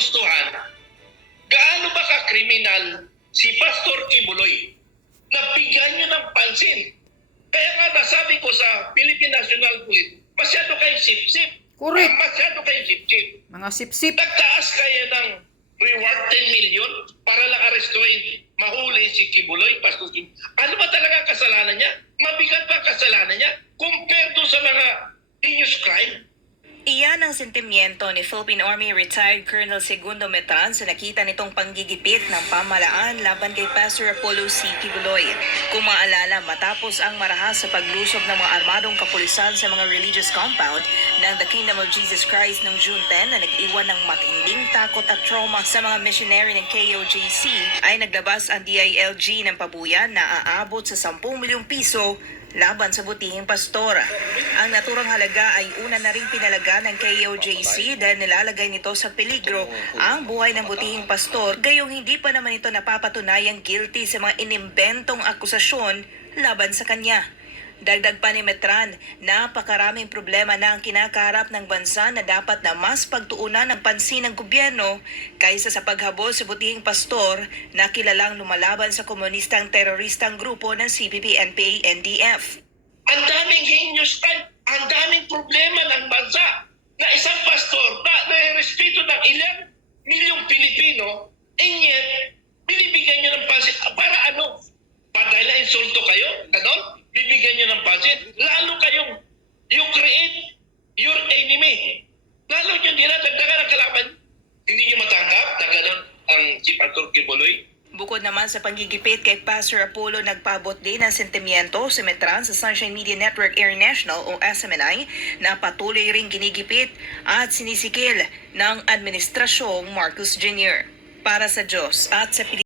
magugustuhan, gaano ba ka-kriminal si Pastor Kibuloy? Nabigyan nyo ng pansin. Kaya nga nasabi ko sa Philippine National Police, masyado kayo sip-sip. Correct. Masyado kayo sip-sip. Mga sip-sip. Nagtaas kayo ng reward 10 million para lang arestuin, mahuli si Kibuloy, Pastor Kibuloy. Ano ba talaga kasalanan niya? Mabigat ba kasalanan niya compared to sa mga heinous crime? Iyan ang sentimiento ni Philippine Army Retired Colonel Segundo Metran sa nakita nitong panggigipit ng pamahalaan laban kay Pastor Apollo C. Kibuloy. Kung maalala, matapos ang marahas sa paglusog ng mga armadong kapulisan sa mga religious compound ng The Kingdom of Jesus Christ noong June 10 na nag-iwan ng matinding takot at trauma sa mga missionary ng KOJC, ay naglabas ang DILG ng pabuyan na aabot sa 10 milyong piso laban sa butihing pastor. Ang naturang halaga ay una na rin pinalaga ng KOJC dahil nilalagay nito sa peligro ang buhay ng butihing pastor, gayong hindi pa naman ito napapatunayang guilty sa mga inimbentong akusasyon laban sa kanya. Dagdag pa ni Metran, napakaraming problema na ang kinakaharap ng bansa na dapat na mas pagtuunan ng pansin ng gobyerno kaysa sa paghabol sa butihing pastor na kilalang lumalaban sa komunistang teroristang grupo ng CPP-NPA-NDF. Ang daming heinous crime, ang daming problema ng bansa na isang pastor na nare-respeto ng ilang milyong Pilipino, and yet, binibigyan nyo ng pansin. Para ano? Para dahil na-insulto kayo? Ganon? Bibigyan nyo ng pansin? Lalo kayong, you create your enemy. Lalo nyo dinadagdagan ng kalaban. Hindi nyo matanggap na ganon ang si Pastor Kibuloy. Bukod naman sa panggigipit kay Pastor Apollo, nagpaabot din ng sentimiento si Metran sa Sunshine Media Network International o SMNI na patuloy ring ginigipit at sinisikil ng Administrasyong Marcos Jr. Para sa Diyos at sa